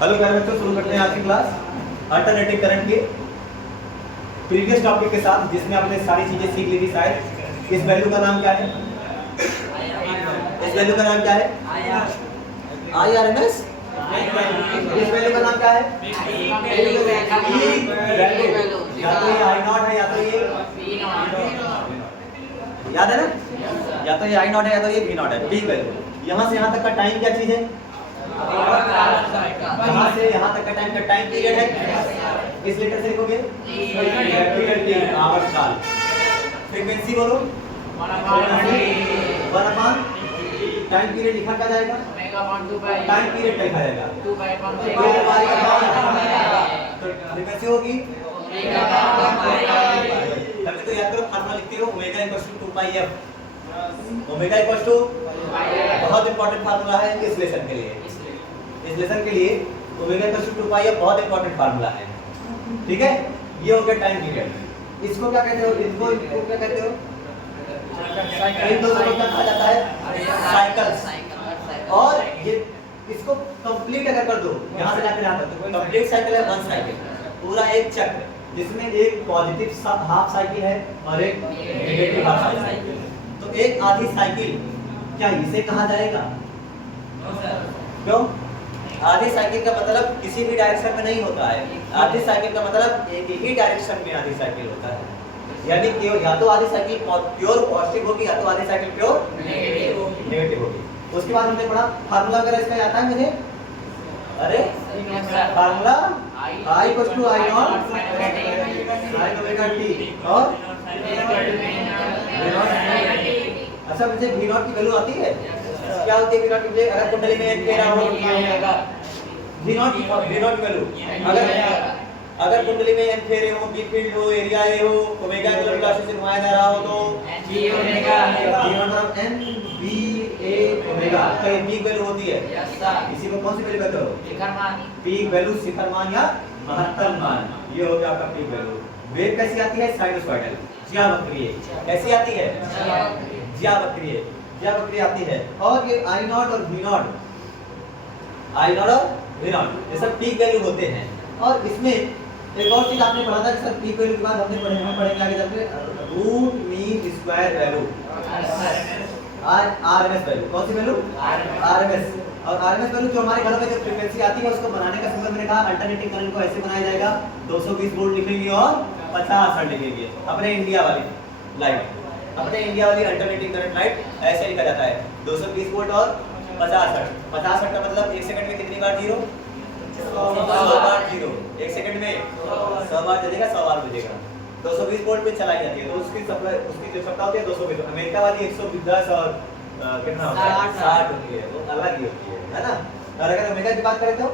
Hello प्यारे बच्चों, शुरू करते हैं आज की क्लास अल्टरनेटिंग करंट के प्रीवियस टॉपिक के साथ, जिसमें आपने सारी चीजें सीख ली थी शायद। इस वैल्यू का नाम क्या है? इस वैल्यू का नाम क्या है? IRMS। इस वैल्यू का नाम क्या है? वैल्यू। या तो ये I नॉट है या तो ये याद है ना, या तो ये I नॉट है या तो ये V नॉट है। Peak value. यहाँ से यहाँ तक का टाइम क्या चीज है? यहाँ से यहाँ तक का टाइम पीरियड है। किस लेटर से लिखोगे? Capital T, आवर्तकाल। फ्रीक्वेंसी बोलो 1/, टाइम पीरियड लिखा क्या जाएगा? टाइम पीरियड लिखा जाएगा। फ्रीक्वेंसी होगी, तभी तो याद करो फार्मूला लिखते हो omega equals to 2πf। Omega equals to बहुत इंपॉर्टेंट फार्मूला है इस लेसन के लिए। इस लेसन के लिए ओमेगा इक्वल्स टू 2πf बहुत इंपॉर्टेंट फार्मूला है। ठीक है, ये हो गया टाइम पीरियड। इसको क्या कहते हो? इनको क्या कहते हो? इन दोनों को क्या कहा जाता है? साइकिल्स। और ये इसको कंप्लीट अगर कर दो यहाँ से जाकर यहाँ तक, तो कंप्लीट साइकिल है 1 साइकिल, पूरा एक चक्र, जिसमें एक पॉजिटिव हाफ साइकिल है और एक नेगेटिव हाफ साइकिल। तो एक आधी साइकिल क्या इसे कहा जाएगा? क्यों? आधी साइकिल का मतलब किसी भी डायरेक्शन में नहीं होता है। आधी साइकिल का मतलब एक ही डायरेक्शन में आधी साइकिल होता है। यानी कि या तो आधी साइकिल प्योर पॉजिटिव होगी या तो आधी साइकिल प्योर नेगेटिव होगी। उसके बाद हमने पढ़ा फार्मूला वगैरह इसका आता है मुझे? अरे formula I equals to I naught sin omega t और V नॉट। अच्छा, मुझे V नॉट की वैल्यू आती है? क्या होती है V नॉट की वैल्यू? अगर कुंडली में n फेरा हो V नॉट की वैल्यू, अगर कुंडली में n फेरे हो, बी फील्ड हो, एरिया ए हो, ओमेगा की वेलोसिटी से घुमाया जा रहा हो तो b omega n b a omega का ये पीक वैल्यू होती है। इसी को कौन सी वैल्यू कहते हो? शिखर मान। पीक वैल्यू, शिखर मान या महत्तम मान, ये हो गया आपका पीक वैल्यू। वेव कैसी आती है? साइनसॉइडल, ज्यावक्रीय। कैसी आती है? ज्यावक्रीय, ज्यावक्रीय आती है। और ये I नॉट और V नॉट, I नॉट और V नॉट, ये सब पीक वैल्यू होते हैं। और इसमें एक और चीज आपने पढ़ा था कि सर पीक वैल्यू के बाद हम पढ़ेंगे आगे चलकर root mean square value, RMS value. कौन सी वैल्यू? आरएमएस। और आरएमएस वैल्यू जो हमारे घरों में जो फ्रीक्वेंसी आती है, उसको बनाने का सिंबल मैंने कहा अल्टरनेटिंग करंट को ऐसे बनाया जाएगा, 220 वोल्ट लिखेंगे और 50 हर्ट्ज लिखेंगे। अपने इंडिया वाली लाइट, अपने इंडिया वाली अल्टरनेटिंग करंट लाइट ऐसे लिखा जाता है, 220 वोल्ट और 50 हर्ट्ज। 50 हर्ट्ज का मतलब 1 सेकंड में कितनी बार जीरो? 100 बार जीरो। 1 सेकंड में 100 बार चलेगा, 100 बार बजेगा। 220 वोल्ट पे चलाई जाती है, तो उसकी सप्लाई, उसकी जो सप्लाई होती है 220। अमेरिका वाली 110 और कितना होता है? 60 होती है, वो अलग ही होती है ना। और अगर ओमेगा की बात करें तो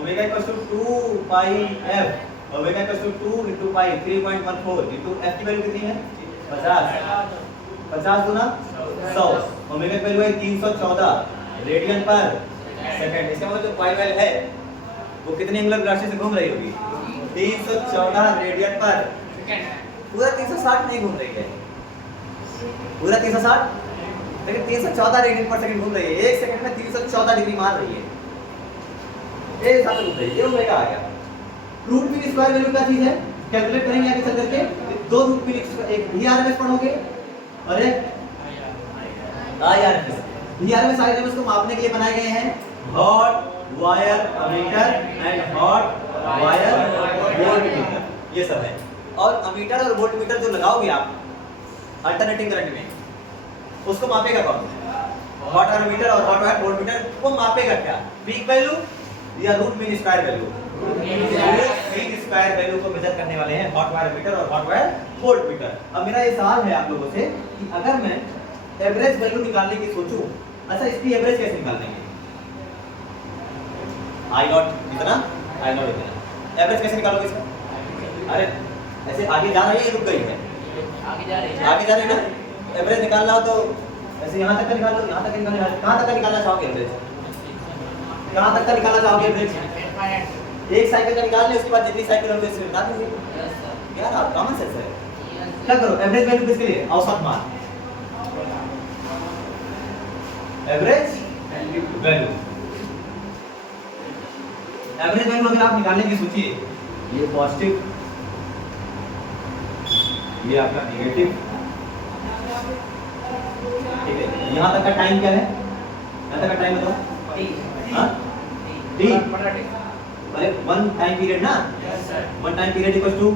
omega equals to 2πf, omega equals to 2 * pi 3.14 * f की वैल्यू कितनी है? 50। 50 गुना 100, ओमेगा की वैल्यू है 314 रेडियन पर सेकंड। इसका मतलब जो कॉइल है वो कितनी एंगुलर वेलोसिटी से घूम रही होगी? 314 रेडियन पर सेकंड। पूरा 360 नहीं घूम रही है, पूरा 360, लेकिन 314 रेडियन पर सेकंड घूम रही है। 1 सेकंड में 314 डिग्री मार रही है, एक साथ घूम रही है। ये ओमेगा आ गया। रूट मीन स्क्वायर वैल्यू क्या चीज है? कैलकुलेट करेंगे आगे चल करके। दो रूट मीन, एक VRMS पढ़ोगे और एक IRMS। VRMS IRMS को मापने के लिए बनाए गए हैं hot wire ammeter and hot wire voltmeter, ये सब है। और अमीटर और वोल्टमीटर जो लगाओगे आप अल्टरनेटिंग करंट में, उसको मापेगा कौन? हॉट अमीटर और हॉट वायर वोल्टमीटर वो मापेगा क्या? पीक वैल्यू या root mean square value? Root mean square value को मेजर करने वाले हैं हॉट वायर अमीटर और हॉट वायर वोल्टमीटर। अब मेरा ये सवाल है आप लोगों से कि अगर मैं एवरेज वैल्यू निकालने की सोचूं, अच्छा इसकी एवरेज कैसे निकालेंगे? I नॉट इतना, I नॉट इतना, एवरेज कैसे निकालोगे इसका? अरे ऐसे आगे जा रही है, रुक गई है, आगे जा रही है ना। एवरेज निकालना हो तो ऐसे यहाँ तक का निकाल लो, यहाँ तक निकालना, कहाँ तक का निकालना चाहोगे एवरेज? कहाँ तक का निकालना चाहोगे एवरेज? एक साइकिल का निकाल ले, उसके बाद जितनी साइकिल होगी उससे निकाल दीजिए। यार आप कॉमन सेंस है, क्या करो? एवरेज वैल्यू किसके लिए? औसत मान, एवरेज वैल्यू। एवरेज वैल्यू अगर आप निकालने की सोचिए, ये पॉजिटिव, ये आपका नेगेटिव, ठीक है। यहाँ तक का टाइम क्या है, यहाँ तक का टाइम बताओ, हाँ टी, अरे वन टाइम पीरियड ना, one time period equals to,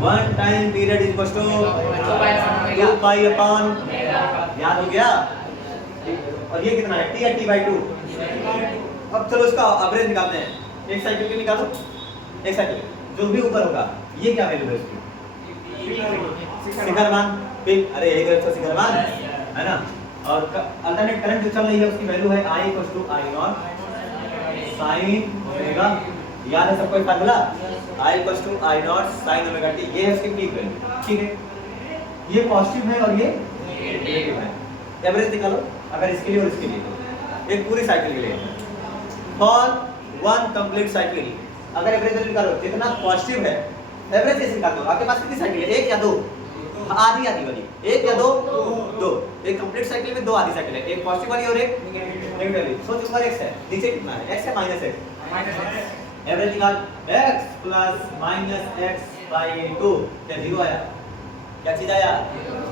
one time period equals to 2 pi upon, याद हो गया। और ये कितना है, टी या टी बाई टू। अब चलो इसका एवरेज निकालते हैं, एक साइकिल की निकालो, एक साइकिल जो भी ऊपर होगा, ये क्या वैल्यू है इसकी, शिखर मान, अरे एक अच्छा शिखर मान है ना। और अल्टरनेट करंट जो चल रही है उसकी वैल्यू है I equals to I naught sine omega, याद है सबको formula, I equals to I naught sine omega t, ये है उसकी पीक वैल्यू, ठीक है। ये पॉजिटिव है और ये नेगेटिव है। एवरेज निकालो अगर इसके लिए और इसके लिए, एक पूरी साइकिल के लिए, फॉर वन कंप्लीट साइकिल अगर एवरेज वैल्यू निकालो, जितना पॉजिटिव है एवरेज कैसे निकाल दो, आपके पास कितनी साइकिल है, एक या दो, आधी आधी वाली, एक या दो, दो, एक कंप्लीट साइकिल में दो आधी साइकिल है, एक पॉजिटिव वाली और एक नेगेटिव वाली। सोच ऊपर x है, नीचे कितना है, x है माइनस x, एवरेज निकाल x plus minus x by 2, क्या जीरो आया, क्या चीज आया,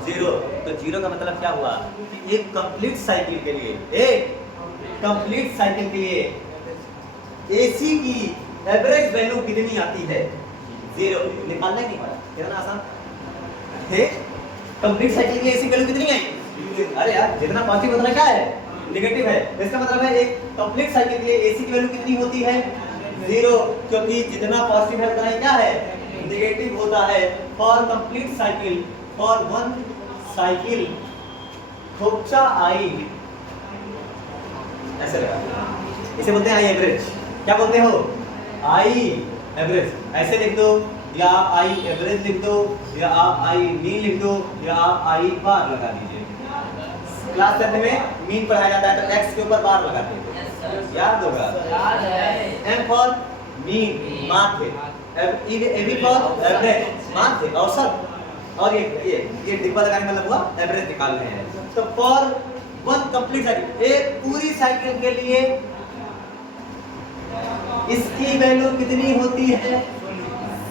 जीरो। तो जीरो का मतलब क्या हुआ, एक कंप्लीट साइकिल के लिए, एक कंप्लीट साइकिल के लिए AC की एवरेज वैल्यू कितनी आती है, जीरो। निकालना ही नहीं पड़ा, कितना आसान है। कंप्लीट साइकिल की AC वैल्यू कितनी है, अरे यार जितना पॉजिटिव उतना क्या है, नेगेटिव है। इसका मतलब है एक कंप्लीट साइकिल के लिए AC की वैल्यू कितनी होती है, जीरो, क्योंकि जितना पॉजिटिव है उतना क्या है, नेगेटिव होता है। For complete cycle, for one cycle खोपचा I, ऐसे लगा, इसे बोलते हैं I एवरेज। क्या बोलते हो, I एवरेज, ऐसे लिख दो, या आप I एवरेज लिख दो, या आप I मीन लिख दो, या आप I बार लगा दीजिए। क्लास टेंथ में मीन पढ़ाया जाता है तो x के ऊपर बार लगाते हैं, याद होगा, M फॉर मीन माध्य, AB फॉर एवरेज माध्य औसत, और ये डिब्बा लगाने का मतलब हुआ एवरेज निकाल रहे हैं। तो फॉर वन कंप्लीट साइकिल, एक पूरी साइकिल के लिए इसकी वैल्यू कितनी होती है,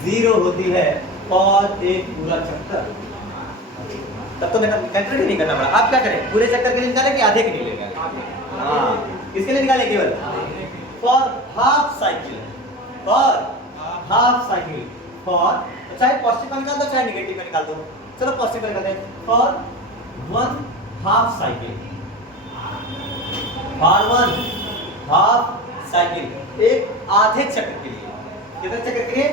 जीरो होती है। और एक पूरा चक्कर, तब तो कैलकुलेट नहीं करना पड़ा। आप क्या करें, पूरे चक्कर के लिए निकालें कि आधे के लिए निकालें, हाँ किसके लिए निकालें, केवल for half cycle, for half cycle, for चाहे पॉजिटिव में निकाल दो चाहे नेगेटिव में निकाल दो, चलो पॉजिटिव में निकालते हैं। For one half cycle, for one half cycle, एक आधे चक्र के लिए, कितने चक्र के लिए,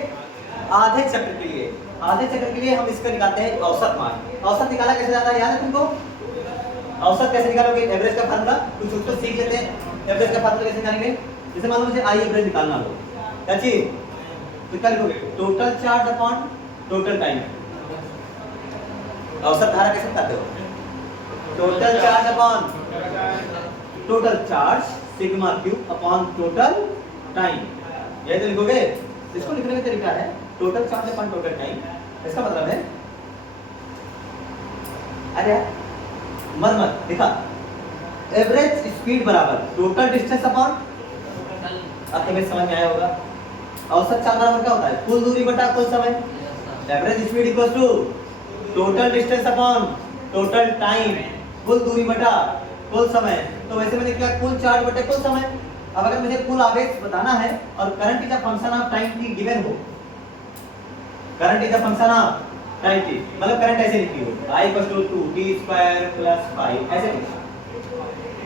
आधे चक्र के लिए, आधे चक्र के लिए हम इसका निकालते हैं औसत मान। औसत निकाला कैसे जाता है, याद है तुमको, औसत कैसे निकालोगे, एवरेज का फार्मूला कुछ उसको सीख लेते हैं। एवरेज का फार्मूला कैसे निकालेंगे, जैसे मान लो मुझे I एवरेज निकालना हो, क्या चीज, तो क्या लिखोगे, total charge upon total time. औसत धारा कैसे निकालते हो, total charge upon total charge sigma Q upon total time, ये तो लिखोगे। इसको लिखने का तरीका है total charge upon total time. इसका मतलब है, अरे मत देखा, एवरेज स्पीड बराबर टोटल डिस्टेंस अपॉन, अब तुम्हें समझ में आया होगा। औसत चाल बराबर क्या होता है, कुल दूरी बटा कुल समय। Average speed equals to total distance upon total time, कुल दूरी बटा कुल समय। तो वैसे मैंने क्या, कुल चार्ज बटे कुल समय। अब अगर मुझे कुल आवेश बताना है और current is a function of time t given हो, current is a function of time t, मतलब करंट ऐसे लिखी हो, I = 2t² + 5,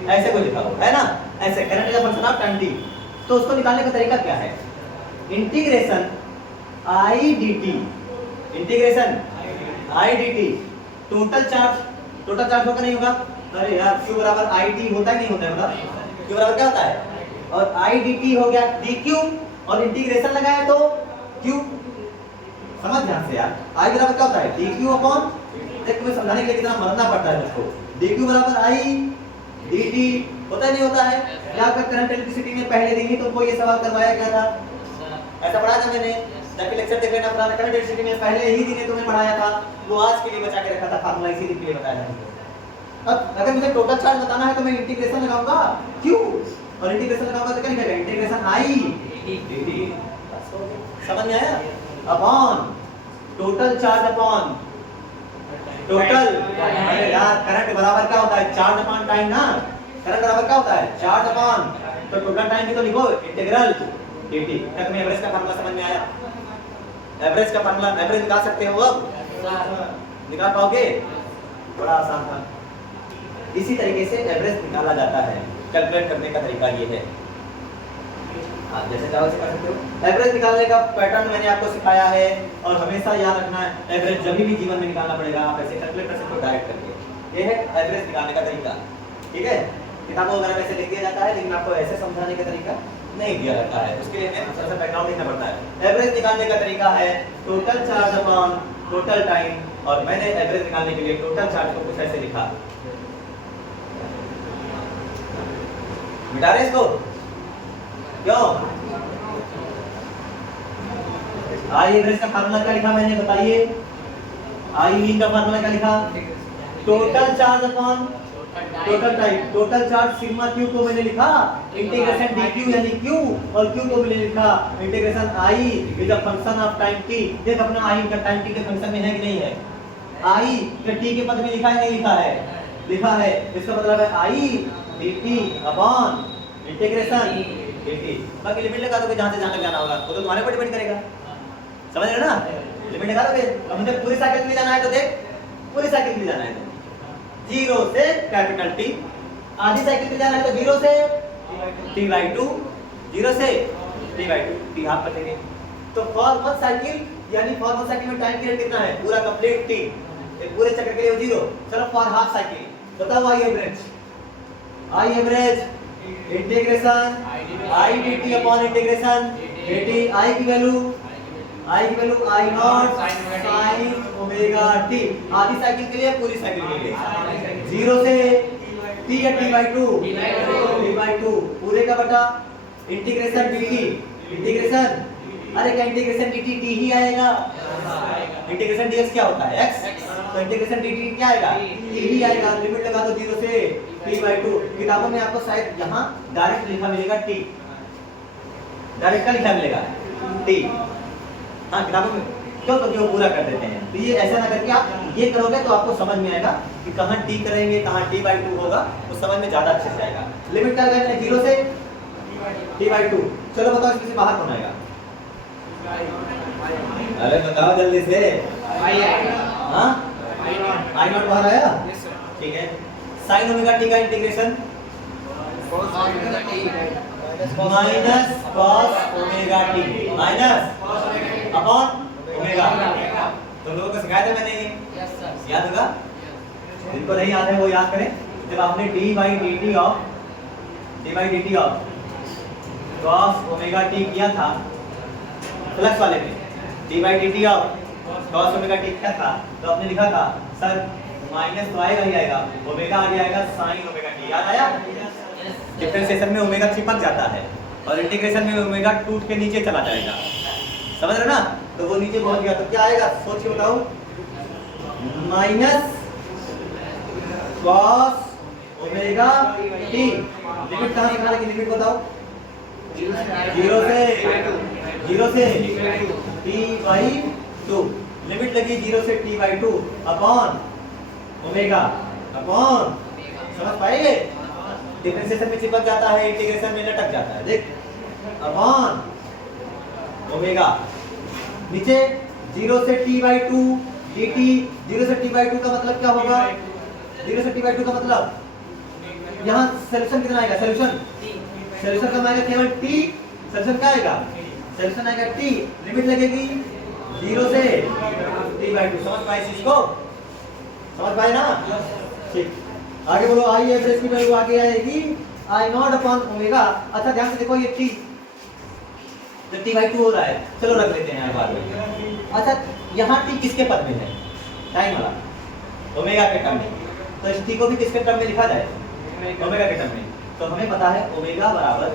ऐसे कुछ लिखा हो, है ना, ऐसे current is a function of time t। तो उसको निकालने का तरीका क्या है, integration I dt, integration I dt, total charge होगा नहीं होगा, अरे यार q बराबर IT होता ही नहीं होता है, मतलब q बराबर क्या होता है, और I dt हो गया dq, और इंटीग्रेशन लगाया तो q, समझ ध्यान से यार, I बराबर क्या होता है dq अपॉन, देखो मैं समझाने के लिए कितना मरना पड़ता है उसको, dq बराबर I dt होता ही नहीं होता है। या आपका करंट इलेक्ट्रिसिटी में पहले दिन ही तुमको ये सवाल करवाया गया था, ऐसा पढ़ाया था मैंने, जाके लेक्चर देख लेना पुराना, करंट इलेक्ट्रिसिटी में पहले ही दिन तुम्हें पढ़ाया था, वो आज के लिए बचा के रखा था फार्मूला, इसी दिन के लिए बताया था। अब अगर मुझे टोटल चार्ज बताना है तो मैं इंटीग्रेशन लगाऊंगा क्यों, और इंटीग्रेशन लगाऊंगा तो क्या लिखेगा, इंटीग्रेशन आई dt। समझ में आया? Upon total charge upon total, अरे यार करंट बराबर क्या होता है, चार्ज अपॉन टाइम ना, करंट बराबर क्या होता है, चार्ज अपॉन, तो टोटल टाइम भी तो लिखो इंटीग्रल dt। क्या तुम्हें एवरेज का फार्मूला समझ में आया? एवरेज का फार्मूला, एवरेज निकाल सकते हो अब, निकाल पाओगे? बड़ा आसान था। इसी तरीके से एवरेज निकाला जाता है, कैलकुलेट करने का तरीका ये है। आप जैसे चाहो से कर सकते हो। एवरेज निकालने का पैटर्न मैंने आपको सिखाया है और हमेशा याद रखना है, एवरेज जब भी जीवन में निकालना पड़ेगा आप ऐसे कैलकुलेट कर सकते हो डायरेक्ट करके। ये है एवरेज निकालने का तरीका, ठीक है? किताबों वगैरह में ऐसे लिख दिया जाता है, लेकिन आपको ऐसे समझाने का तरीका नहीं दिया जाता है, उसके लिए हमें सबसे बैकग्राउंड लिखना पड़ता है। एवरेज निकालने का तरीका है total charge upon total time, और मैंने एवरेज निकालने के लिए टोटल चार्ज को कुछ ऐसे लिखा, मिटा रहे इसको क्यों? आई एवरेज का फार्मूला क्या लिखा मैंने, बताइए? आई मीन का फार्मूला क्या लिखा, total charge upon total time. Total charge sigma Q को मैंने लिखा इंटीग्रेशन डी क्यू यानी क्यू, और क्यू को मैंने लिखा integration I is a function of time T. देख अपना आई का टाइम टी के फंक्शन में है कि नहीं है? आई का टी के पद में लिखा है नहीं लिखा है? लिखा है। इसका मतलब है आई dt अपॉन इंटीग्रेशन dt। बाकी लिमिट लगा दोगे जहां से जहां तक जाना होगा, वो तो तुम्हारे ऊपर डिपेंड करेगा, समझ रहे हो ना? लिमिट लगा दोगे। अब मुझे पूरी साइकिल के लिए जाना है तो देख, पूरी साइकिल के लिए जाना है तो 0 से कैपिटल T, आधी साइकिल के लिए जाना है तो 0 से T/2, 0 से T/2, T हाफ कर देंगे। तो फॉर वन साइकिल यानी फॉर वन साइकिल में टाइम पीरियड कितना है, पूरा कंप्लीट T, एक पूरे चक्कर के लिए 0। चलो फॉर हाफ साइकिल बताओ I average, I average integration I dt upon integration dt। आई की value I not sin omega t, आधी साइकिल के लिए पूरी साइकिल के लिए 0 से t या t/2 पूरे का बटा इंटीग्रेशन dt, इंटीग्रेशन, अरे क्या इंटीग्रेशन dt t ही आएगा, इंटीग्रेशन dx क्या होता है x, तो इंटीग्रेशन dt क्या आएगा, t ही आएगा। लिमिट लगा दो 0 से t/2। किताबों में आपको शायद यहाँ डायरेक्ट लिखा मिलेगा t, डायरेक्ट का लिखा मिलेगा t, हाँ किताबों में क्यों, तो क्यों पूरा कर देते हैं। तो ये ऐसा ना करके आप ये करोगे तो आपको समझ में आएगा कि कहाँ t करेंगे कहाँ t/2 होगा, तो समझ में ज्यादा अच्छे से आएगा। लिमिट क्या लगाएंगे 0 से t/2। चलो बताओ इसमें से बाहर कौन आएगा, अरे बताओ जल्दी से। हाँ आई नॉट बाहर आया, ठीक है। साइन ओमेगा टी का integration minus cos omega T minus upon omega. तुम लोगों को सिखाया था मैंने ये, याद होगा? जिनको नहीं याद है वो याद करें। जब आपने d/dt of cos omega T किया था प्लस वाले में, d/dt of cos omega T क्या था, तो आपने लिखा था सर माइनस तो आएगा ही आएगा, ओमेगा आगे आएगा साइन ओमेगा टी, याद आया? डिफरेंशिएशन में ओमेगा चिपक जाता है और इंटीग्रेशन में ओमेगा टूट के नीचे चला जाएगा, समझ रहे हो ना? तो वो नीचे पहुंच गया तो क्या आएगा, सोच के बताओ, minus cos omega T. Limit कहां निकालने की, लिमिट बताओ? 0 से t/2। लिमिट लगी 0 से t/2 अपॉन ओमेगा अपॉन, समझ पाए? डिफरेंशिएशन में चिपक जाता है, इंटीग्रेशन में लटक जाता है, देख अपॉन ओमेगा। नीचे 0 से t/2 dt। 0 से t/2 का मतलब क्या होगा, 0 से t/2 का मतलब यहाँ सॉल्यूशन कितना आएगा, सॉल्यूशन कब आएगा, केवल t, सॉल्यूशन क्या आएगा, सॉल्यूशन आएगा t। लिमिट लगेगी 0 से t/2। समझ पाए इस चीज को, समझ पाए ना? ठीक, आगे बोलो। आई एवरेज की वैल्यू आगे आएगी आई नॉट अपॉन ओमेगा। अच्छा ध्यान से देखो ये t जब t/2 हो रहा है, चलो रख लेते हैं बाद में। अच्छा यहाँ t किसके पद में है, टाइम वाला, ओमेगा के टर्म में, तो इस t को भी किसके टर्म में लिखा जाए, ओमेगा के टर्म में। तो हमें पता है ओमेगा बराबर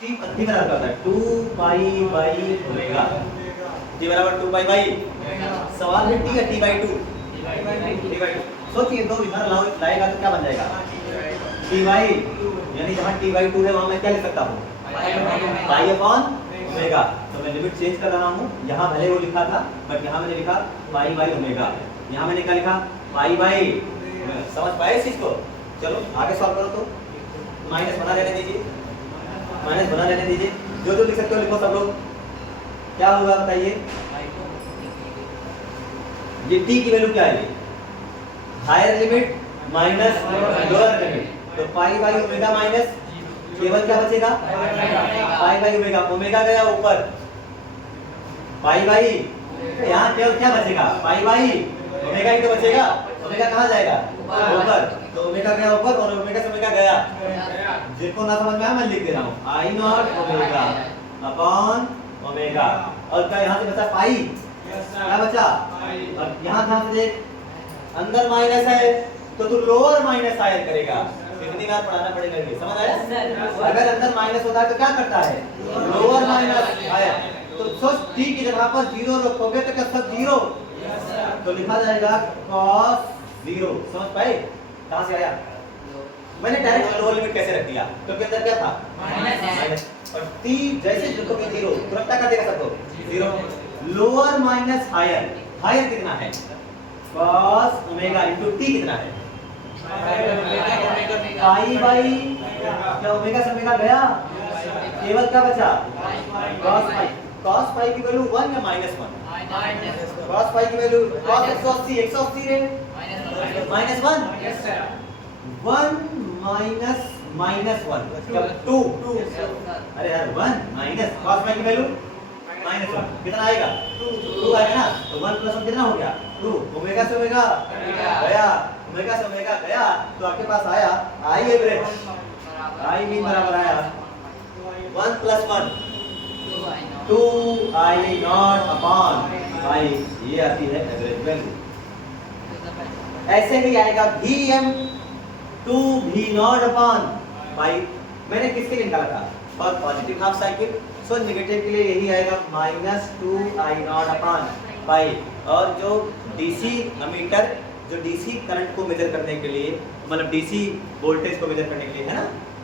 t बराबर होता है 2π/ओमेगा, t बराबर 2π/, सवाल है t या t/2। सोचिए दो इधर लाएगा तो क्या बन जाएगा, t/, यानी जहाँ t/2 है वहाँ मैं क्या लिख सकता हूँ पाई अपॉन ओमेगा। तो मैं लिमिट चेंज कर रहा हूँ, यहाँ भले वो लिखा था बट यहाँ मैंने लिखा पाई बाई ओमेगा। यहाँ मैंने क्या लिखा पाई बाई, समझ पाए इस चीज को। चलो आगे सॉल्व करो। तो माइनस बना रहने दीजिए, माइनस बना रहने दीजिए, जो जो लिख सकते हो लिखो सब लोग। क्या होगा बताइए, ये t की वैल्यू क्या है, higher limit minus lower limit, तो पाई बाई ओमेगा माइनस केवल क्या बचेगा पाई बाई ओमेगा। ओमेगा गया ऊपर, पाई बाई, यहाँ केवल क्या बचेगा पाई बाई ओमेगा ही तो बचेगा। ओमेगा कहाँ जाएगा ऊपर, तो ओमेगा गया ऊपर और ओमेगा से ओमेगा गया। जिनको ना समझ में आया मैं लिख दे रहा हूँ आई नॉट ओमेगा अपॉन ओमेगा। और क्या यहाँ से बचा पाई, क्या बचा, और यहाँ ध्यान से देख अंदर माइनस है तो तू लोअर माइनस हायर करेगा। कितनी बार पढ़ाना पड़ेगा ये, समझ आया। अगर अंदर माइनस होता है तो क्या करता है लोअर माइनस हायर। तो सोच t की जगह पर 0 रखोगे तो क्या सब 0, तो लिखा जाएगा cos 0। समझ पाए कहां से आया, मैंने डायरेक्ट लोअर लिमिट कैसे रख दिया क्योंकि अंदर क्या था माइनस, और t जैसे लिखोगे 0 तुरंत क्या कर देगा सबको 0। लोअर माइनस हायर, हायर कितना है cos ओमेगा इनटू t कितना है पाई बाई, क्या ओमेगा से ओमेगा गया, केवल क्या बचा cos पाई। cos पाई की वैल्यू 1 या -1, cos पाई की वैल्यू cos 180 रे -1, 1 माइनस -1 जब 2, अरे यार 1 माइनस cos पाई की वैल्यू -1 कितना आएगा 2 आएगा ना। तो 1 + 1 कितना हो गया 2। ओमेगा से ओमेगा गया, ओमेगा से ओमेगा गया तो आपके पास आया आई एवरेज, आई मीन बराबर आया 1 + 1 2 आई नॉट अपॉन आई, ये आती है एवरेज वैल्यू। ऐसे ही आएगा Vm 2 V naught upon pi. मैंने किसके लिए निकाला था for positive half cycle, so negative के लिए यही आएगा -2 आई नॉट अपॉन पाई। और जो डीसी अमीटर, जो डीसी करंट को मेजर करने के लिए, मतलब डीसी वोल्टेज को मेजर करने के लिए है ना,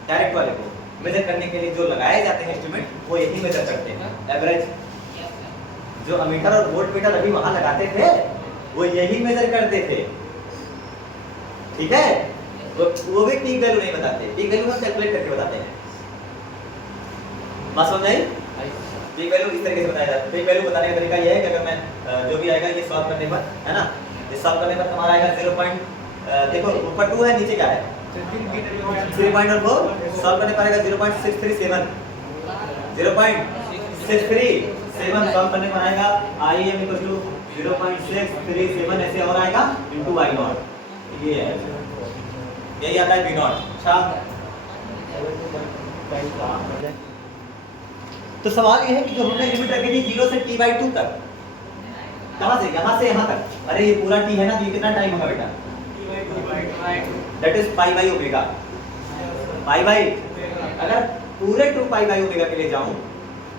डायरेक्ट वाले को मेजर करने के लिए जो लगाए जाते हैं इंस्ट्रूमेंट वो यही मेजर करते हैं एवरेज। जो अमीटर और वोल्टमीटर अभी वहां लगाते थे वो यही मेजर करते थे, ठीक है। वो भी पीक वैल्यू नहीं बताते, पीक वैल्यू हम कैलकुलेट करके बताते हैं। बात समझ आई। पीक वैल्यू इस तरीके से बताया जाता है। पीक वैल्यू बताने का तरीका ये है कि अगर मैं जो भी आएगा ये सॉल्व करने पर है ना, ये सॉल्व करने पर हमारा आएगा 0. देखो ऊपर 2 है नीचे क्या है 3.4, सॉल्व करने पर आएगा 0.637, 0.637 सॉल्व करने पर आएगा Im = 0.637 ऐसे और आएगा इनटू y नॉट, ये है यही आता है v नॉट। अच्छा तो सवाल ये है कि जो हमने लिमिट रखी थी 0 से t/2 तक, कहां से यहां से यहां तक, अरे ये पूरा t है ना, ये कितना टाइम होगा बेटा that is pi by omega, pi by. अगर पूरे 2 पाई बाई ओमेगा के लिए जाऊं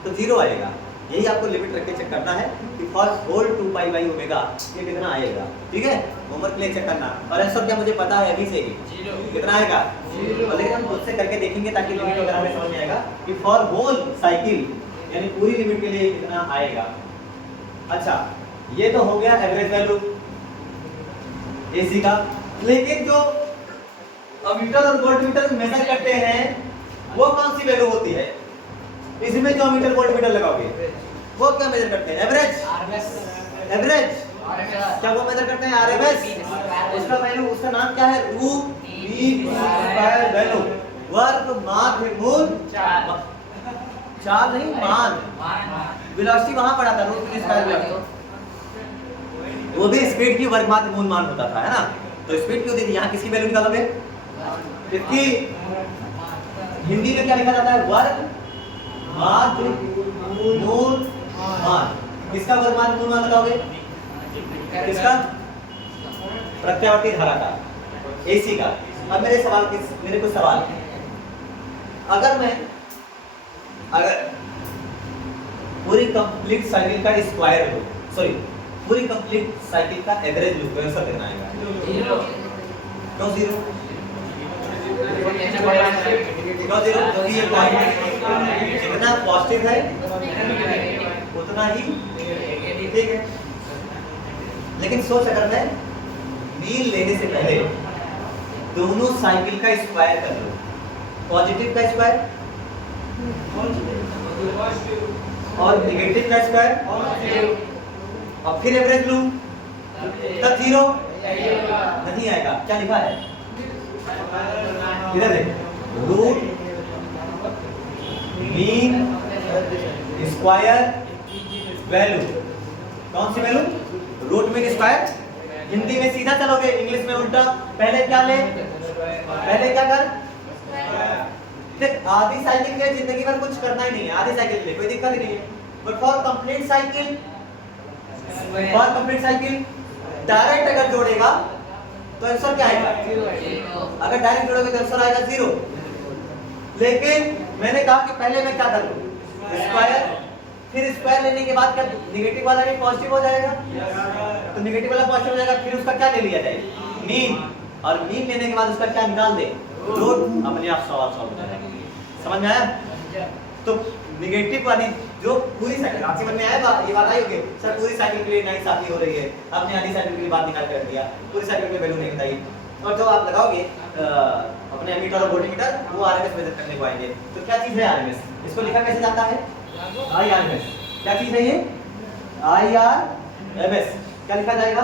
तो 0 आएगा। यही आपको लिमिट रख के चेक करना है कि for whole 2 pi by omega ये कितना आएगा, ठीक है। होमवर्क के लिए चेक करना, और आंसर क्या मुझे पता है अभी से ही कितना आएगा 0। लेकिन हम खुद से करके देखेंगे ताकि लिमिट वगैरह हमें समझ में आएगा कि फॉर होल साइकिल यानी पूरी लिमिट के लिए कितना आएगा। अच्छा ये तो हो गया एवरेज वैल्यू एसी का। लेकिन जो अमीटर और वोल्टमीटर मेजर करते हैं वो कौन सी वैल्यू होती है, इसमें जो अमीटर वोल्टमीटर लगाओगे वो क्या मेजर करते हैं एवरेज, एवरेज क्या वो मेजर करते हैं आरएमएस। उसका वैल्यू, उसका नाम क्या है रूट मीन स्क्वायर वैल्यू, वर्ग माध्य मूल 4 नहीं मान, वेलोसिटी वहां पड़ा था रूट मीन स्क्वायर वैल्यू, वो भी स्पीड की वर्ग माध्य मूल मान होता था है ना। तो स्पीड क्यों दी थी, यहाँ किसकी वैल्यू निकालोगे, किसकी, हिंदी में क्या लिखा जाता है वर्ग माध्य मूल मान। किसका वर्ग माध्य मूल मान बताओगे, किसका, प्रत्यावर्ती धारा का, एसी का। अब मेरे कुछ सवाल, अगर पूरी कंप्लीट साइकिल का स्क्वायर लो, सॉरी पूरी कंप्लीट साइकिल का एवरेज लो तो आंसर कितना आएगा 0। क्यों 0, बिकॉज जीरो क्योंकि ये पॉइंट जितना पॉजिटिव है उतना ही ठीक है। लेकिन सोच, अगर मैं मीन लेने से पहले दोनों साइकिल का स्क्वायर कर लो, पॉजिटिव का स्क्वायर और नेगेटिव का स्क्वायर और फिर एवरेज लूं, तब जीरो नहीं आएगा। क्या लिखा है इधर देख, रूट मीन स्क्वायर वैल्यू। कौन सी value? Root mean square. Hindi में सीधा चलोगे, इंग्लिश में उल्टा। पहले क्या ले, पहले क्या कर, देख आधी साइकिल के जिंदगी भर कुछ करना ही नहीं है, आधी साइकिल के लिए कोई दिक्कत ही नहीं है। But for complete cycle, for complete cycle direct अगर जोड़ेगा तो आंसर क्या आएगा? अगर डायरेक्ट जोड़ोगे तो आंसर आएगा जीरो। लेकिन मैंने कहा कि पहले मैं क्या करूं, स्क्वायर, फिर स्क्वायर लेने के बाद क्या नेगेटिव वाला भी पॉजिटिव हो जाएगा, तो नेगेटिव वाला पॉजिटिव हो जाएगा। फिर उसका क्या ले लिया जाए, मीन, और मीन लेने के बाद उसका क्या निकाल दे, रूट। अपने आप सवाल सॉल्व हो जाएगा। समझ में आया? तो नेगेटिव वाली जो पूरी साइकिल, आपके मन में आया ये बात आई होगी, सर पूरी साइकिल के लिए नाइंसाफी हो रही है, आपने आधी साइकिल के लिए बात निकाल कर दिया, पूरी साइकिल में वैल्यू नहीं बताई। और जो आप लगाओगे अपने एमीटर और वोल्टमीटर, वो आरएमएस मेजर करने को आएंगे। तो क्या चीज है आरएमएस? इसको लिखा कैसे जाता है? आईआरएमएस। क्या चीज है ये? आईआरएमएस। क्या लिखा जाएगा?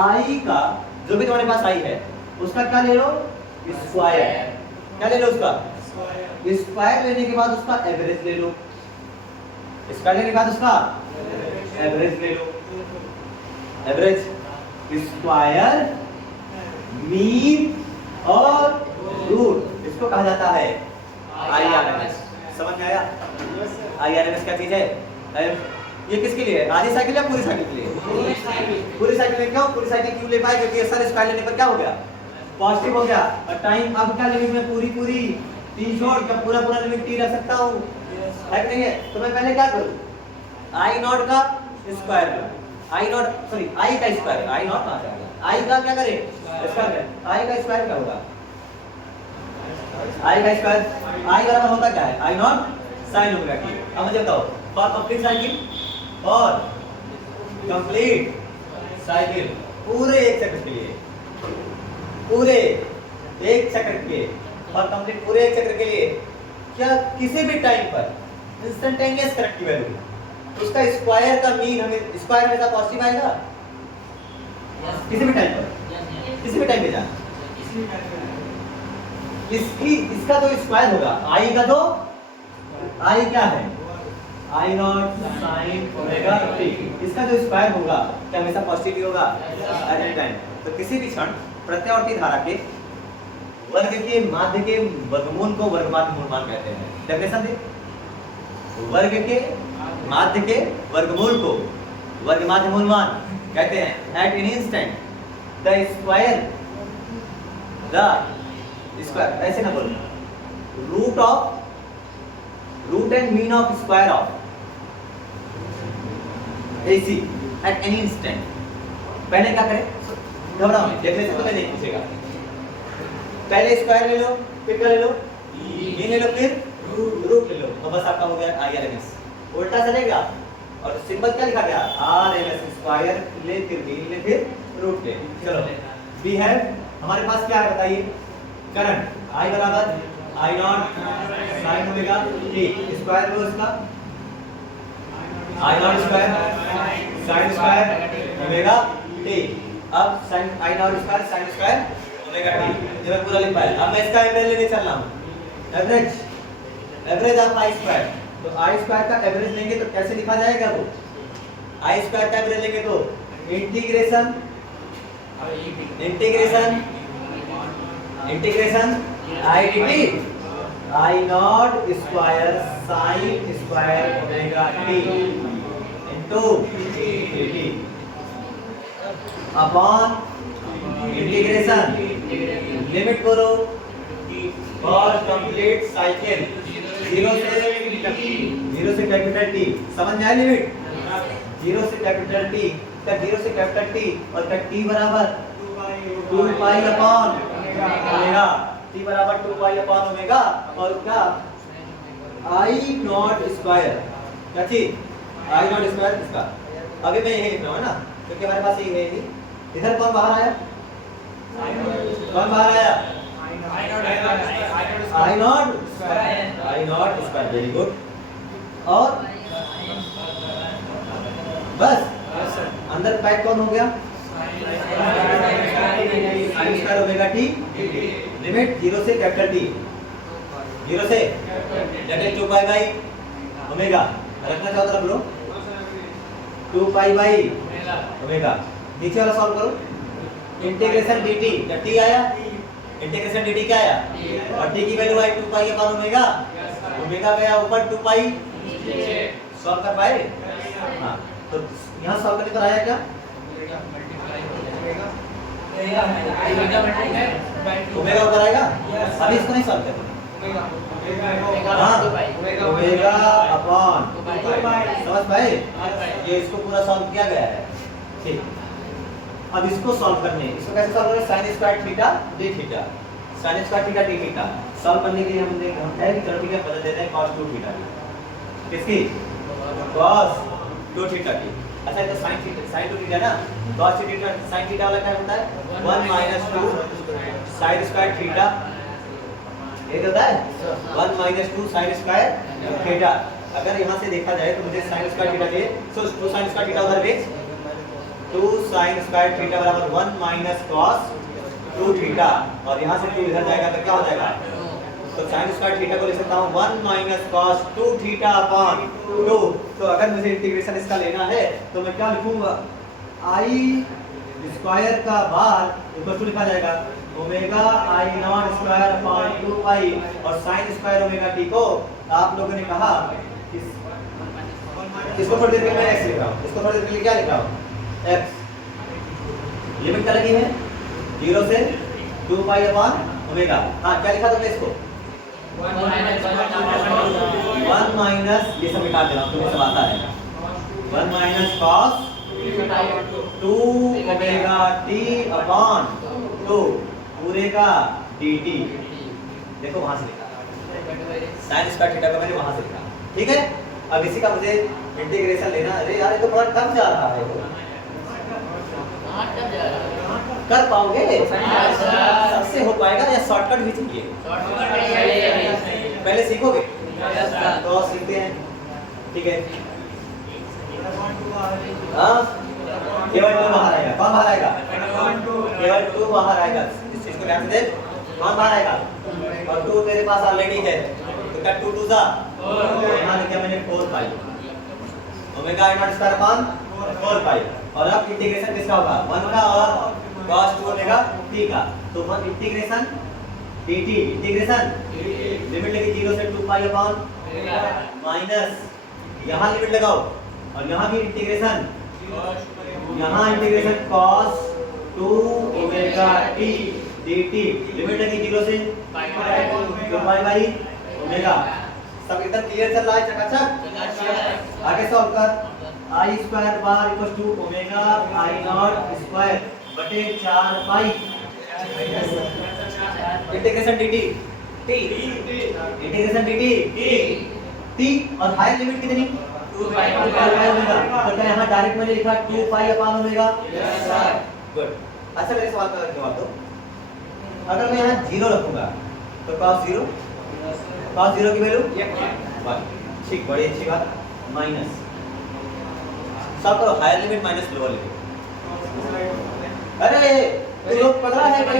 आई का जो भी तुम्हारे पास आई है उसका क्या ले लो, स्क्वायर। क्या ले लो उसका? स्क्वायर लेने के बाद उसका एवरेज ले लो, स्क्वायर लेने के बाद उसका एवरेज ले लो। एवरेज स्क्वायर मीन और रूट, इसको कहा जाता है आईआरएमएस। समझ में आया? आईआरएमएस क्या चीज है? ये किसके लिए है? आधी साइकिल या पूरी साइकिल के लिए? पूरी साइकिल में। क्यों पूरी साइकिल क्यों ले पाए? क्योंकि सर स्क्वायर लेने पर क्या हो गया, पॉजिटिव हो गया। और टाइम अब क्या लिमिट में पूरी टी शॉर्ट का पूरा लिमिट टी रख सकता हूँ, है कि नहीं है? तो मैं पहले क्या करूँ, आई नॉट का स्क्वायर लूँ, आई नॉट सॉरी आई का स्क्वायर, आई नॉट कहाँ जाएगा, आई का क्या करे स्क्वायर। आई का स्क्वायर क्या होगा, आई का स्क्वायर, आई बराबर होता क्या है, आई नॉट साइन ओमेगा टी। अब मुझे बताओ, फॉर कंप्लीट साइकिल, और कंप्लीट साइकिल पूरे 1 सेकंड के लिए, पूरे 1 सेकंड के लिए, और कंप्लीट पूरे 1 चक्र के लिए क्या किसी भी टाइम पर इंस्टेंटेनियस करंट की वैल्यू, उसका स्क्वायर का मीन हमें स्क्वायर में पॉजिटिव आएगा किसी भी टाइम पर, किसी भी टाइम पे जाना। इसका तो स्क्वायर होगा, आई का तो, आई क्या है, आई नॉट साइन ओमेगा टी, इसका जो स्क्वायर होगा क्या हमेशा पॉजिटिव ही होगा एट एनी टाइम। तो किसी भी क्षण प्रत्यावर्ती धारा के वर्ग के माध्य के वर्गमूल को वर्गमाध्य मूलमान कहते हैं। डेफिनेशन दे, वर्ग के माध्य के वर्गमूल को वर्गमाध्य मूलमान कहते हैं। At any instant the square, ऐसे ना बोलो, root and mean of square of AC at any instant. पहले क्या करें, घबराओ नहीं, डेफिनेशन तो मैं नहीं पूछेगा, पहले स्क्वायर ले लो, फिर क्या ले लो, मीन ले लो, फिर रूट ले लो, तो बस आपका हो गया आईआरएमएस। उल्टा चलेगा और सिंबल क्या लिखा गया, आरएमएस, स्क्वायर ले फिर मीन ले फिर रूट ले। चलो वी हैव, हमारे पास क्या है बताइए, करंट I बराबर I naught sine omega T, square लो इसका, I naught square sine square omega T. अब sine I naught square sine square omega T, जब मैं पूरा लिख पाया। अब मैं इसका एवरेज लेने चल रहा हूं, एवरेज ऑफ I स्क्वायर। तो I स्क्वायर का एवरेज लेंगे तो कैसे लिखा जाएगा, वो I स्क्वायर का एवरेज लेंगे तो integration I dt I naught square sine square omega T into dt upon integration, limit करो फॉर कंप्लीट साइकिल 0 से कैपिटल टी। समझ में आया लिमिट, 0 से कैपिटल टी, का 0 से कैपिटल टी और का टी बराबर 2 पाई अपॉन ओमेगा t बराबर 2 पाई अपॉन ओमेगा और क्या आई नॉट स्क्वायर, क्या चीज आई नॉट स्क्वायर इसका। अभी मैं यही लिख रहा हूँ ना क्योंकि हमारे पास ये है ही। इधर कौन बाहर आया, कौन बाहर आया, आई नॉट स्क्वायर, वेरी गुड। और बस अंदर पैक कौन हो गया, sin square omega T limit 0 से capital T, 0 say that is 2 pi by omega, रखना चाहो तो रख लो 2 पाई बाई ओमेगा। नीचे वाला सॉल्व करो, इंटीग्रेशन dt, जब t आया इंटीग्रेशन dt क्या आया और t की वैल्यू आई 2 पाई अपॉन ओमेगा, ओमेगा गया ऊपर 2 पाई, सॉल्व कर पाए। हां तो यहां सॉल्व करने पर आया क्या, ओमेगा ऊपर आएगा। अभी इसको नहीं सॉल्व करेंगे, ओमेगा अपॉन समझ पाए, ये इसको पूरा सॉल्व किया गया है। ठीक, अब इसको सॉल्व करने, इसको कैसे सॉल्व करें, sin square theta d theta, sin square theta d theta solve करने के लिए हम है कि चलो ठीक है बदल देते हैं cos 2 थीटा किसकी, cos 2 थीटा की। अच्छा ये तो sin 2 थीटा ना, cos थीटा sin थीटा वाला क्या होता है 1 माइनस 2 sin स्क्वायर थीटा, ये होता है 1 माइनस 2 sin स्क्वायर थीटा। अगर यहाँ से देखा जाए तो मुझे sin स्क्वायर थीटा चाहिए, सो 2 sin स्क्वायर थीटा उधर भेज, 2 sin स्क्वायर थीटा बराबर 1 माइनस cos 2 थीटा, और यहाँ से 2 इधर जाएगा तो क्या हो जाएगा, तो sin स्क्वायर थीटा को लिख सकता हूँ 1 माइनस cos 2 थीटा अपॉन 2। तो अगर मुझे इंटीग्रेशन इसका लेना है तो मैं क्या लिखूंगा, i स्क्वायर का बार इक्वल टू लिखा जाएगा omega I naught square upon 2 पाई, और sin स्क्वायर ओमेगा t को आप लोगों ने कहा इसको थोड़ी देर के लिए मैं x लिख रहा हूँ, इसको थोड़ी देर के लिए क्या लिख रहा हूँ x, लिमिट क्या लगी है 0 से 2 पाई अपॉन ओमेगा। हाँ क्या लिखा तुमने इसको 1 माइनस, ये सब मिटा दे रहा हूँ तुम्हें सब आता है, 1 minus cos 2 omega t upon 2 पूरे का dt, देखो वहां से लिखा sin स्क्वायर थीटा का मैंने वहां से लिखा, ठीक है। अब इसी का मुझे इंटीग्रेशन लेना, अरे यार ये तो थोड़ा कम जा रहा है, कर पाओगे सबसे हो पाएगा या शॉर्टकट भी चाहिए, पहले सीखोगे तो सीखते हैं, ठीक है। हाँ केवल 2 बाहर आएगा, कौन बाहर आएगा केवल 2 बाहर आएगा, इस चीज को ध्यान से देख, कौन बाहर आएगा और 2 तेरे पास ऑलरेडी है तो क्या 2 2 जा, यहाँ लिखा मैंने 4 पाई omega I naught square upon 4 पाई, और अब इंटीग्रेशन किसका होगा 1 का और cos 2 ओमेगा t का, तो 1 इंटीग्रेशन dt, इंटीग्रेशन लिमिट लगी 0 से 2 पाई अपॉन माइनस, यहाँ लिमिट लगाओ और यहाँ भी इंटीग्रेशन, यहाँ integration cos 2 omega t dt, limit लगी 0 से 2 पाई बाई ओमेगा। सब एकदम क्लियर चल रहा है चकाचक, आगे सॉल्व कर, I square bar equal to omega I naught square बटे 4 pi integration dt t, integration dt t, और हायर लिमिट कितनी 2 पाई ओमेगा, तो क्या यहाँ डायरेक्ट मैंने लिखा 2 पाई अपॉन ओमेगा, गुड। अच्छा मेरे सवाल का जवाब दो, अगर मैं यहाँ 0 रखूंगा तो cos 0 की वैल्यू 1, ठीक, बड़ी अच्छी बात, माइनस सब करो, higher limit minus lower limit, अरे तो लोग पता है कि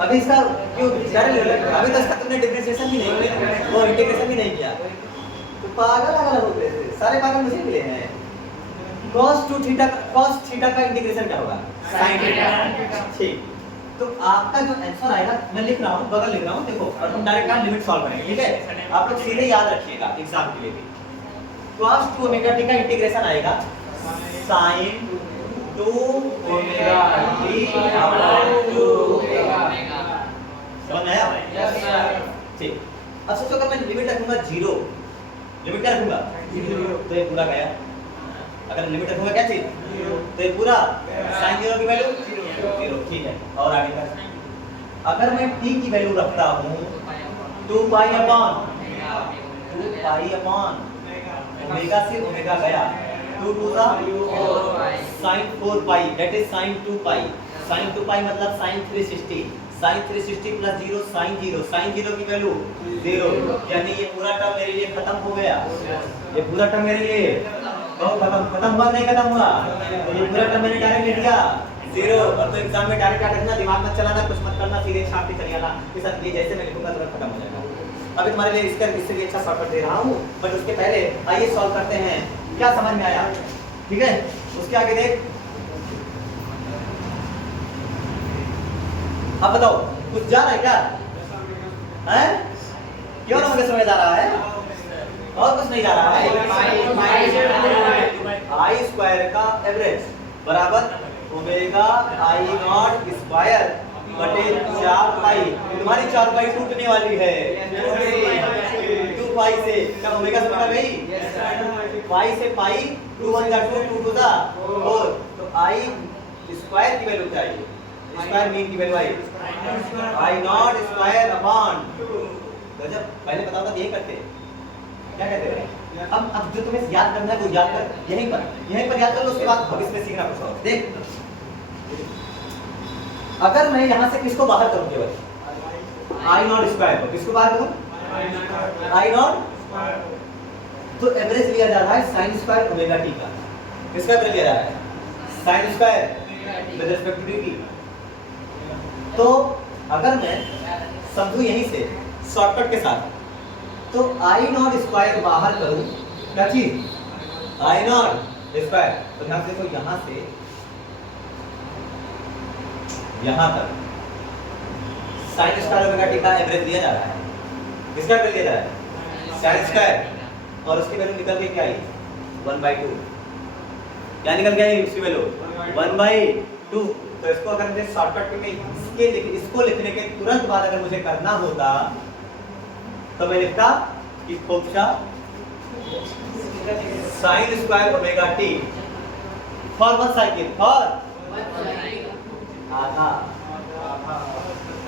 अभी इसका क्यों अभी तो इसका तुमने डिफरेंशिएशन भी नहीं किया और इंटीग्रेशन भी नहीं किया, तो पागल हो गए, सारे पागल मुझे मिले हैं। cos 2 थीटा cos थीटा का इंटीग्रेशन क्या होगा sin थीटा, ठीक। तो आपका जो आंसर आएगा मैं लिख रहा हूँ, बगल लिख रहा हूँ, देखो और हम डायरेक्ट का लिमिट सॉल्व करेंगे, ठीक है। आप लोग सीधे याद रखिएगा एग्जाम के लिए भी, cos 2 ओमेगा t का इंटीग्रेशन आएगा sin 2 ओमेगा t अपॉन 2 समझ आया, यस सर, ठीक। अब सोचो अगर मैं लिमिट रखूंगा 0, लिमिट क्या रखूंगा 0, तो ये पूरा गया, अगर लिमिट रखूंगा क्या चीज 0, तो ये पूरा sin 0 की वैल्यू 0, ठीक है। और आगे का अगर मैं t की वैल्यू रखता हूँ 2 पाई अपॉन ओमेगा से ओमेगा गया 2 to the sin 4 pi that is sin 2 pi मतलब sin 360 प्लस 0 sin 0 की वैल्यू 0 यानी ये पूरा टर्म मेरे लिए खत्म हो गया। ये पूरा टर्म मेरे लिए खत्म हुआ नहीं खत्म हुआ, तो ये पूरा टर्म मैंने डायरेक्ट लिख दिया 0। और तो एग्जाम में डायरेक्ट क्या करना, दिमाग मत चलाना, कुछ मत करना, सीधे छाप के चले आना, ये जैसे मैं लिखूंगा तुरंत खत्म हो जाएगा। अभी तुम्हारे लिए इससे भी अच्छा शॉर्टकट दे रहा हूँ, बट उसके पहले आइए सॉल्व करते हैं। क्या समझ में आया? ठीक है, उसके आगे देख। अब बताओ कुछ जा रहा है क्या? हैं? क्यों ना मुझे समझ आ रहा है? और कुछ नहीं जा रहा है। आई स्क्वायर का एवरेज बराबर ओमेगा आई नॉट स्क्वायर बटे 4 पाई। तुम्हारी 4 पाई टूटने वाली है 2 पाई से। क्या ओमेगा से बना गई? पाई से पाई 2 1 जा 2 2 दा 4। तो आई स्क्वायर की वैल्यू क्या है? स्क्वायर मीन की वैल्यू आई नॉट स्क्वायर अपॉन। गजब, पहले बताओ तो यही करते क्या कहते हैं? अब जो तुम्हें याद करना है वो याद कर, यहीं पर याद कर लो, उसके बाद भविष्य में सीखना कुछ और। देख, अगर मैं यहाँ से किसको बाहर करूँ, केवल आई नॉट स्क्वायर को किसको बाहर करूँ? आई नॉट, तो एवरेज लिया जा रहा है साइन स्क्वायर ओमेगा टी का। किसका एवरेज लिया जा रहा है? Sine square with respect to T. तो अगर मैं समझूं यहीं से शॉर्टकट के साथ, तो आई नॉट स्क्वायर बाहर करूं, क्या चीज? आई नॉट स्क्वायर। तो ध्यान से देखो, यहां से यहां तक साइन स्क्वायर ओमेगा टी का एवरेज दिया जा रहा है। किसका एवरेज दिया जा रहा है? Sine square. और उसकी वैल्यू निकल के क्या आई? 1/2। क्या निकल गया उसकी वैल्यू? 1/2। तो इसको अगर मुझे शॉर्टकट में इसको लिखने के तुरंत बाद अगर मुझे करना होता तो मैं लिखता कि फोक्सा sine square omega T for 1 cycle, for आधा।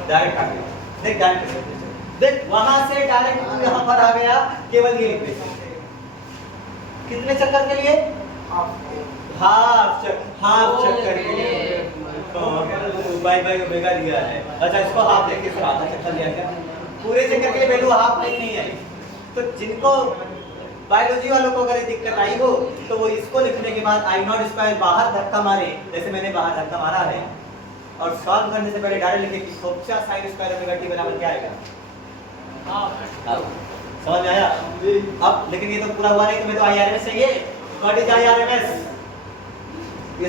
डायरेक्ट आ गया, देख डायरेक्ट, देख वहां से डायरेक्ट तू यहां पर आ गया, केवल ये लिख दे। कितने चक्कर के लिए? हाफ चक्कर के लिए। बाई ओमेगा लिया है। अच्छा, इसको हाफ लेके फिर आधा चक्कर लिया क्या? पूरे चक्कर के लिए वैल्यू हाफ नहीं है। तो जिनको बायोलॉजी वालों को अगर दिक्कत आई हो तो वो इसको लिखने के बाद आई नॉट स्क्वायर बाहर धक्का मारे, जैसे मैंने बाहर धक्का मारा है, और सॉल्व करने से पहले डायरेक्ट लिखे कि फोक्सा साइन स्क्वायर ओमेगा टी बराबर क्या आएगा? समझ में आया? अब लेकिन ये तो पूरा हुआ नहीं, तुम्हें तो आईआरएमएस चाहिए। What is IRMS?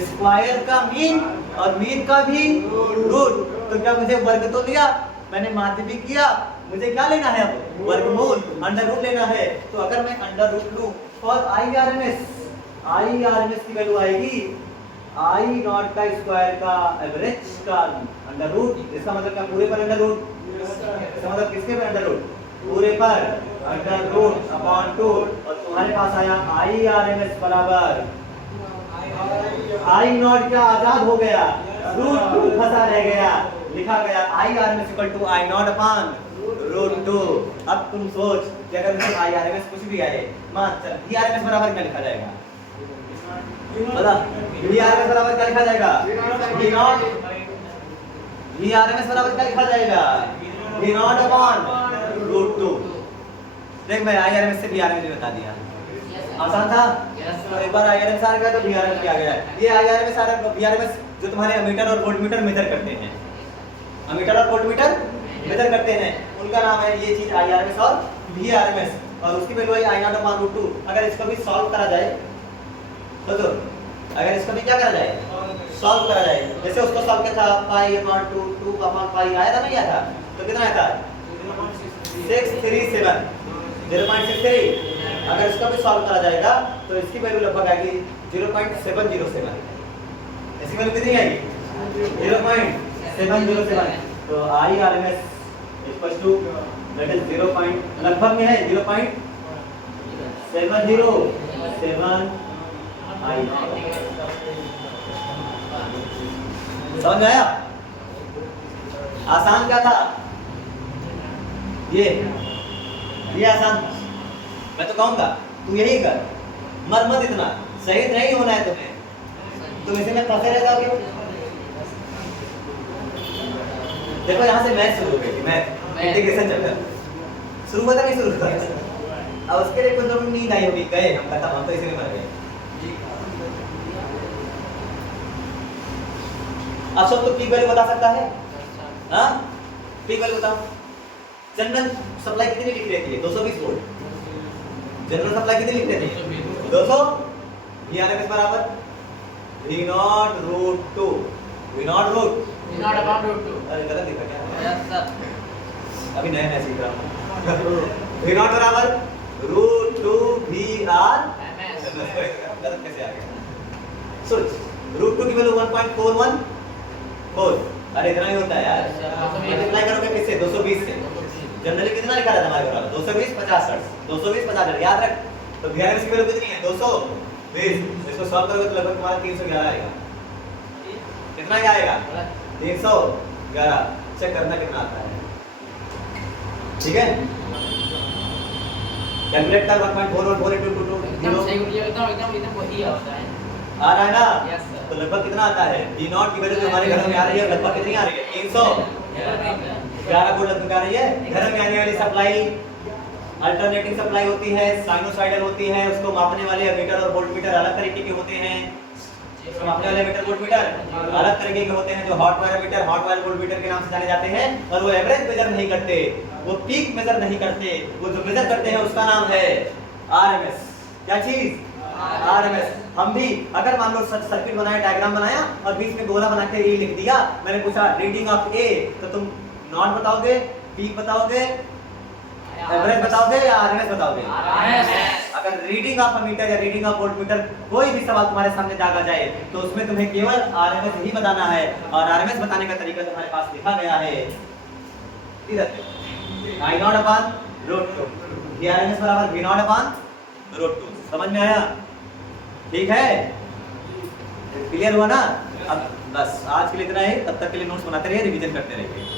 स्क्वायर का मीन और मीन का भी रूट। तो क्या मुझे वर्ग तो लिया, मैंने माध्य भी किया, मुझे क्या लेना है? अब वर्गमूल, अंडर रूट लेना है। तो अगर मैं अंडर रूट लूं और आईआरएमएस की वैल्यू आएगी आई नॉट का स्क्वायर का एवरेज का अंडर रूट। इसका मतलब क्या? पूरे पर अंडर रूट। इसका मतलब किसके पर अंडर रूट? पूरे पर अंडर रूट अपॉन 2। और तुम्हारे पास आया आईआरएमएस बराबर आई नॉट क्या आजाद हो गया, रूट 2 फंसा रह गया, लिखा गया IRMS equal to I naught upon root 2। अब तुम सोच कि अगर मुझे आईआरएमएस कुछ भी आए, मान चल वीआरएमएस बराबर क्या लिखा जाएगा? बता, वीआरएमएस बराबर क्या लिखा जाएगा? V not. वीआरएमएस बराबर क्या लिखा जाएगा? V naught upon root 2। देख, मैं आईआरएमएस से वीआरएमएस बता दिया, आसान था। तो एक बार आईआरएमएस आ गया तो वीआरएमएस आ गया। ये आईआरएमएस आ रहा है, वीआरएमएस जो तुम्हारे अमीटर और वोल्टमीटर मेजर करते हैं, अमीटर और वोल्टमीटर मेजर करते हैं, उनका नाम है ये चीज आईआरएमएस और वीआरएमएस। और उसकी वैल्यू है आई नॉट अपॉन रूट 2। अगर इसको भी सॉल्व करा जाए तो अगर इसको भी क्या करा जाए? सॉल्व करा जाए। जैसे उसको सॉल्व किया था पाई अपॉन 2 अपॉन पाई आया था, नहीं आया था? तो कितना आया था? 0.63। अगर इसका भी सॉल्व करा जाएगा तो इसकी वैल्यू लगभग आएगी 0.707। इसकी वैल्यू कितनी आएगी? 0.707। तो IRMS equal to that is 0. लगभग में है 0.707 आई। समझ आया? आसान क्या था? ये आसान था। मैं तो कहूँगा तू यही कर, मर मत इतना, शहीद नहीं होना है तुम्हें, तुम इसी में फंसे रह जाओगे। देखो यहाँ से मैथ शुरू हो गई थी, मैथ इंटीग्रेशन चल रहा शुरू हुआ था, नहीं शुरू हुआ था? अब उसके लिए कुछ लोग नींद आई होगी, गए हम खत्म, हम तो इसी में मर गए। अब सब तो पीक वैल्यू बता सकता है? हाँ, पीक वैल्यू बताओ। जनरल सप्लाई कितनी लिख रही थी? 220 वोल्ट। जनरल सप्लाई कितनी लिख रही थी? 200। ये आरएमएस बराबर V naught root 2, V naught upon root 2। अरे गलत लिखा क्या? यस सर, अभी नया सीख रहा हूँ। V नॉट बराबर रूट 2 VR MS। गलत कैसे आ गया? सोच, रूट 2 की वैल्यू 1.414। अरे इतना ही होता है यार, मल्टीप्लाई करोगे किससे? 220 से। जनरली कितना लिखा रहता है हमारे बराबर? 220 50 हर्ट्ज, 220 50 हर्ट्ज याद रख। तो VRMS की वैल्यू कितनी है? 220। इसको सॉल्व करोगे तो लगभग तुम्हारा 311 आएगा। कितना क्या आएगा? 311। चेक करना कितना आता है, ठीक है? कैलकुलेट कर 1.414 into 2 एकदम वही आता है। आ रहा है ना? Yes sir. तो लगभग कितना आता है? V नॉट की वैल्यू जो हमारे घर में आ रही है लगभग कितनी आ रही है? 311 वोल्ट लगभग आ रही है। घर में आने वाली सप्लाई अल्टरनेटिंग सप्लाई होती है, साइनोसाइडल होती है, उसको मापने वाले एमीटर और वोल्टमीटर अलग तरीके के होते हैं। उसको मापने वाले एमीटर वोल्टमीटर अलग तरीके के होते हैं, जो hot wire ammeter, hot wire voltmeter के नाम से जाने जाते हैं। और वो एवरेज मेजर नहीं करते, वो पीक मेजर नहीं करते, वो जो मेजर करते हैं उसका नाम है आरएमएस। क्या चीज? आरएमएस। हम भी अगर मान लो सर्किट बनाया, डायग्राम बनाया और बीच में गोला बना के ए लिख दिया, मैंने पूछा रीडिंग ऑफ ए, तो तुम नॉट बताओगे, पीक बताओगे, एवरेज बताओगे या आरएमएस बताओगे? आरएमएस। अगर रीडिंग ऑफ मीटर या रीडिंग ऑफ वोल्टमीटर कोई भी सवाल तुम्हारे सामने दागा जाए तो उसमें तुम्हें केवल आरएमएस ही बताना है, और आरएमएस बताने का तरीका तुम्हारे पास लिखा गया है इधर, I नॉट अपॉन रूट 2। ये आरएमएस बराबर V नॉट अपॉन रूट 2। समझ में आया? ठीक है, क्लियर हुआ ना? अब बस आज के लिए इतना ही, तब तक के लिए नोट्स बनाते रहिए, रिवीजन करते रहिए।